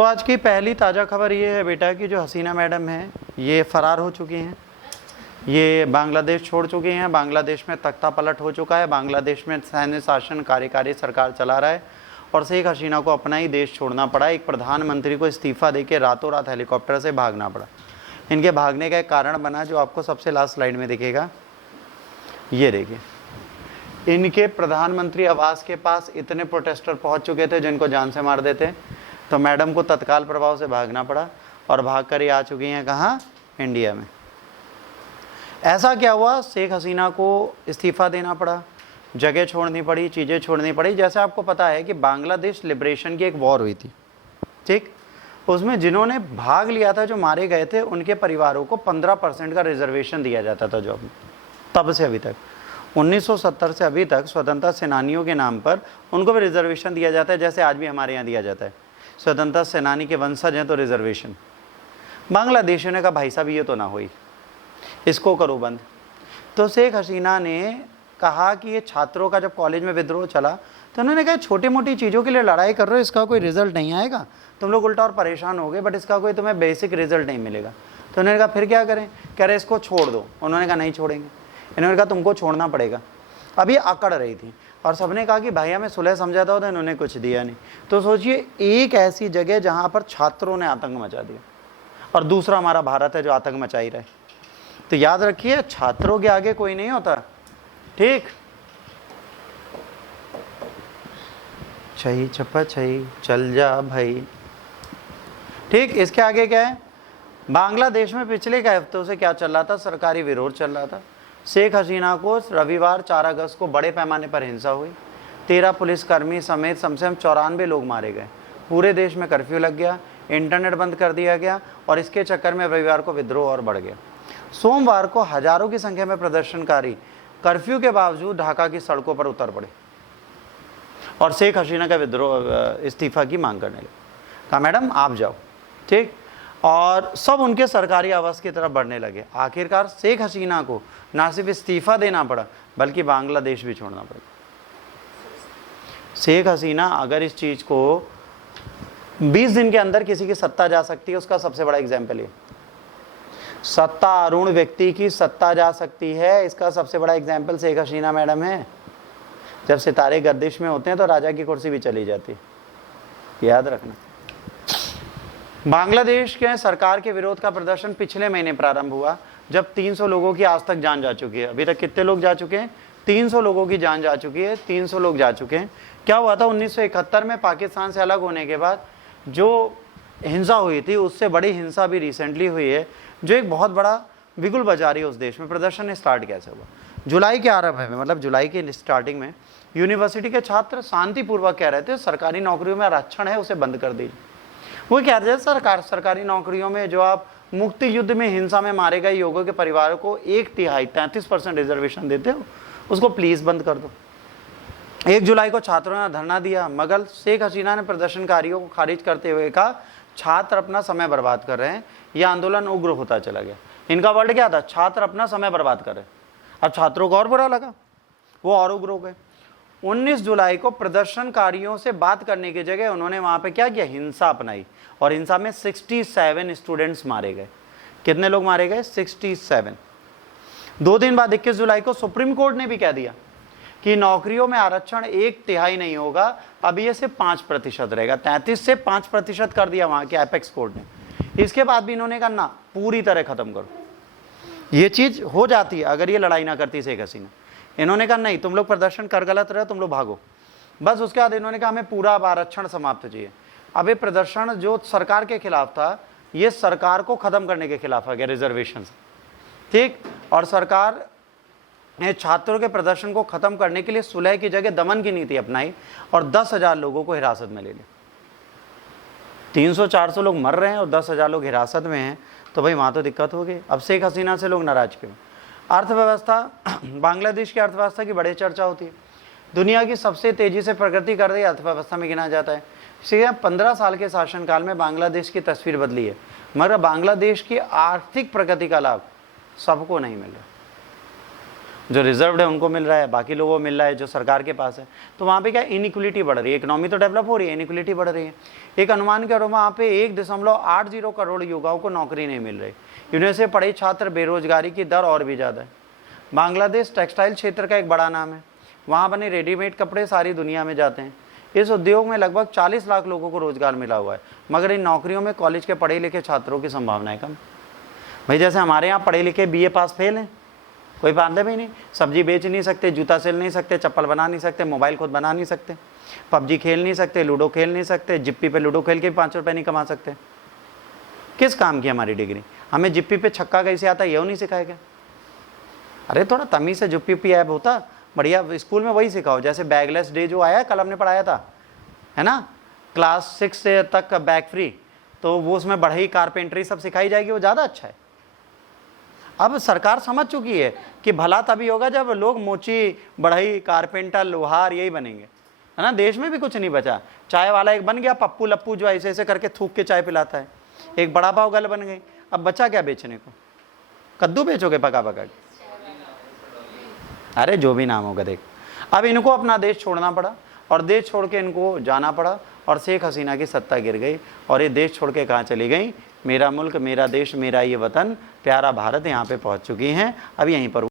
आज की पहली ताज़ा खबर ये है बेटा कि जो हसीना मैडम हैं ये फ़रार हो चुकी हैं, ये बांग्लादेश छोड़ चुकी हैं। बांग्लादेश में तख्ता पलट हो चुका है, बांग्लादेश में सैन्य शासन कार्यकारी सरकार चला रहा है और शेख हसीना को अपना ही देश छोड़ना पड़ा। एक प्रधानमंत्री को इस्तीफ़ा देके रातों रात हेलीकॉप्टर से भागना पड़ा। इनके भागने का एक कारण बना जो आपको सबसे लास्ट स्लाइड में दिखेगा। ये देखिए, इनके प्रधानमंत्री आवास के पास इतने प्रोटेस्टर पहुंच चुके थे जिनको जान से मार देते, तो मैडम को तत्काल प्रभाव से भागना पड़ा और भागकर ये आ चुकी हैं कहाँ? इंडिया में। ऐसा क्या हुआ? शेख हसीना को इस्तीफ़ा देना पड़ा, जगह छोड़नी पड़ी, चीज़ें छोड़नी पड़ी। जैसे आपको पता है कि बांग्लादेश लिबरेशन की एक वॉर हुई थी, ठीक, उसमें जिन्होंने भाग लिया था, जो मारे गए थे, उनके परिवारों को 15% का रिजर्वेशन दिया जाता था जॉब में। तब से अभी तक 1970 से अभी तक स्वतंत्रता सेनानियों के नाम पर उनको भी रिजर्वेशन दिया जाता है, जैसे आज भी हमारे यहाँ दिया जाता है। स्वतंत्रता सेनानी के वंशज हैं तो रिजर्वेशन। बांग्लादेशियों ने कहा भाई साहब ये तो ना हुई, इसको करो बंद। तो शेख हसीना ने कहा कि ये छात्रों का जब कॉलेज में विद्रोह चला तो उन्होंने कहा छोटी मोटी चीज़ों के लिए लड़ाई कर रहे हो, इसका कोई रिजल्ट नहीं आएगा, तुम लोग उल्टा और परेशान हो गए, बट इसका कोई तुम्हें बेसिक रिजल्ट नहीं मिलेगा। तो उन्होंने कहा फिर क्या करें? कह रहे इसको छोड़ दो। उन्होंने कहा नहीं छोड़ेंगे। इन्होंने कहा तुमको छोड़ना पड़ेगा। अब ये अकड़ रही थी और सबने कहा कि भाई हमें सुलह समझाता हो, तो इन्होंने कुछ दिया नहीं। तो सोचिए, एक ऐसी जगह जहाँ पर छात्रों ने आतंक मचा दिया और दूसरा हमारा भारत है जो आतंक मचा ही रहा है। तो याद रखिए, छात्रों के आगे कोई नहीं होता, ठीक। छही छप्पा छही चल जा भाई, ठीक। इसके आगे क्या है? बांग्लादेश में पिछले कई हफ्तों से क्या चल रहा था? सरकारी विरोध चल रहा था। शेख हसीना को रविवार 4 अगस्त को बड़े पैमाने पर हिंसा हुई। 13 पुलिसकर्मी समेत कम से कम 94 लोग मारे गए। पूरे देश में कर्फ्यू लग गया, इंटरनेट बंद कर दिया गया और इसके चक्कर में रविवार को विद्रोह और बढ़ गया। सोमवार को हजारों की संख्या में प्रदर्शनकारी कर्फ्यू के बावजूद ढाका की सड़कों पर उतर पड़े और शेख हसीना का विद्रोह इस्तीफा की मांग करने लगे। कहा मैडम आप जाओ, ठीक। और सब उनके सरकारी आवास की तरफ बढ़ने लगे। आखिरकार शेख हसीना को ना सिर्फ इस्तीफा देना पड़ा बल्कि बांग्लादेश भी छोड़ना पड़ा। शेख हसीना अगर इस चीज़ को 20 दिन के अंदर किसी की सत्ता जा सकती है, उसका सबसे बड़ा एग्जाम्पल ये। सत्ता अरुण व्यक्ति की सत्ता जा सकती है, इसका सबसे बड़ा एग्जाम्पल शेख हसीना मैडम है। जब सितारे गर्दिश में होते हैं तो राजा की कुर्सी भी चली जाती है, याद रखना। बांग्लादेश के सरकार के विरोध का प्रदर्शन पिछले महीने प्रारंभ हुआ, जब 300 लोगों की आज तक जान जा चुकी है। अभी तक कितने लोग जा चुके हैं? 300 लोगों की जान जा चुकी है। 300 लोग जा चुके हैं। क्या हुआ था 1971 में पाकिस्तान से अलग होने के बाद जो हिंसा हुई थी, उससे बड़ी हिंसा भी रिसेंटली हुई है, जो एक बहुत बड़ा बिगुल बजा रही है उस देश में। प्रदर्शन स्टार्ट कैसे हुआ? जुलाई के आरंभ में, मतलब जुलाई के स्टार्टिंग में यूनिवर्सिटी के छात्र शांतिपूर्वक कह रहे थे सरकारी नौकरियों में आरक्षण है, उसे बंद कर दीजिए। वो कह रहे थे सरकारी नौकरियों में जो आप मुक्ति युद्ध में हिंसा में मारे गए युवकों के परिवारों को 1/3 33% रिजर्वेशन देते हो, उसको प्लीज बंद कर दो। 1 जुलाई को छात्रों ने धरना दिया, मगर शेख हसीना ने प्रदर्शनकारियों को खारिज करते हुए कहा छात्र अपना समय बर्बाद कर रहे हैं। यह आंदोलन उग्र होता चला गया। इनका वर्ड क्या था? छात्र अपना समय बर्बाद कर रहे हैं। अब छात्रों को और बुरा लगा, वो और उग्र हो गए। 19 जुलाई को प्रदर्शनकारियों से बात करने की जगह उन्होंने वहां पे क्या किया? हिंसा अपनाई और हिंसा में 67 स्टूडेंट्स मारे गए। कितने लोग मारे गए? 67। 2 दिन बाद 21 जुलाई को सुप्रीम कोर्ट ने भी कह दिया कि नौकरियों में आरक्षण 1/3 नहीं होगा, अब ये सिर्फ 5% रहेगा। 33 से 5% कर दिया वहां के एपेक्स कोर्ट ने। इसके बाद भी इन्होंने कहा ना, पूरी तरह खत्म करो। ये चीज हो जाती है अगर ये लड़ाई ना करती शेख हसीना। इन्होंने कहा नहीं, तुम लोग प्रदर्शन कर गलत रहे, तुम लोग भागो, बस। उसके बाद इन्होंने कहा हमें पूरा आरक्षण समाप्त चाहिए। अब ये प्रदर्शन जो सरकार के खिलाफ था, ये सरकार को खत्म करने के खिलाफ आ गया, रिजर्वेशन से, ठीक। और सरकार ने छात्रों के प्रदर्शन को खत्म करने के लिए सुलह की जगह दमन की नीति अपनाई और 10,000 लोगों को हिरासत में ले लिया। 300-400 लोग मर रहे हैं और 10,000 लोग हिरासत में हैं, तो भाई वहाँ तो दिक्कत होगी। अब शेख हसीना से लोग नाराज क्यों? अर्थव्यवस्था, बांग्लादेश की अर्थव्यवस्था की बड़ी चर्चा होती है। दुनिया की सबसे तेजी से प्रगति कर रही अर्थव्यवस्था में गिना जाता है। इसीलिए 15 साल के शासनकाल में बांग्लादेश की तस्वीर बदली है, मगर बांग्लादेश की आर्थिक प्रगति का लाभ सबको नहीं मिल रहा। जो रिजर्व्ड है उनको मिल रहा है, बाकी लोगों को मिल रहा है जो सरकार के पास है। तो वहाँ पे क्या इनइक्वलिटी बढ़ रही है, इकोनॉमी तो डेवलप हो रही है, इनइक्वलिटी बढ़ रही है। एक अनुमान करो वहाँ पे 1.80 करोड़ युवाओं को नौकरी नहीं मिल रही। यूनिवर्सिटी से पढ़े छात्र बेरोजगारी की दर और भी ज़्यादा है। बांग्लादेश टेक्सटाइल क्षेत्र का एक बड़ा नाम है, वहाँ बने रेडीमेड कपड़े सारी दुनिया में जाते हैं। इस उद्योग में लगभग 40 लाख लोगों को रोजगार मिला हुआ है, मगर इन नौकरियों में कॉलेज के पढ़े लिखे छात्रों की संभावनाएं कम। भाई जैसे हमारे यहाँ पढ़े लिखे BA पास फेल हैं, कोई बांधे भी नहीं, सब्जी बेच नहीं सकते, जूता सिल नहीं सकते, चप्पल बना नहीं सकते, मोबाइल खुद बना नहीं सकते, PUBG खेल नहीं सकते, लूडो खेल नहीं सकते, जिप्पी पे लूडो खेल के 5 रुपये नहीं कमा सकते। किस काम की हमारी डिग्री? हमें जिप्पी पे छक्का कैसे आता है ये नहीं सिखाया गया। अरे थोड़ा तमीज़ से जिप्पी ऐप होता बढ़िया, स्कूल में वही सिखाओ। जैसे बैगलेस डे जो आया कल हमने पढ़ाया था, है ना, क्लास 6 से तक बैग फ्री, तो वो उसमें बढ़ई कारपेंटरी सब सिखाई जाएगी, वो ज़्यादा अच्छा है। अब सरकार समझ चुकी है कि भला तभी होगा जब लोग मोची, बढ़ई, कारपेंटर, लोहार यही बनेंगे, है ना। देश में भी कुछ नहीं बचा। चाय वाला एक बन गया, पप्पू लप्पू जो ऐसे ऐसे करके थूक के चाय पिलाता है, एक बड़ा पाव गल बन गई। अब बचा क्या बेचने को? कद्दू बेचोगे पका पका के? अरे जो भी नाम होगा देख। अब इनको अपना देश छोड़ना पड़ा और देश छोड़ के इनको जाना पड़ा और शेख हसीना की सत्ता गिर गई और ये देश छोड़ के कहाँ चली गई? मेरा मुल्क, मेरा देश, मेरा ये वतन, प्यारा भारत यहाँ पे पहुँच चुकी हैं। अब यहीं पर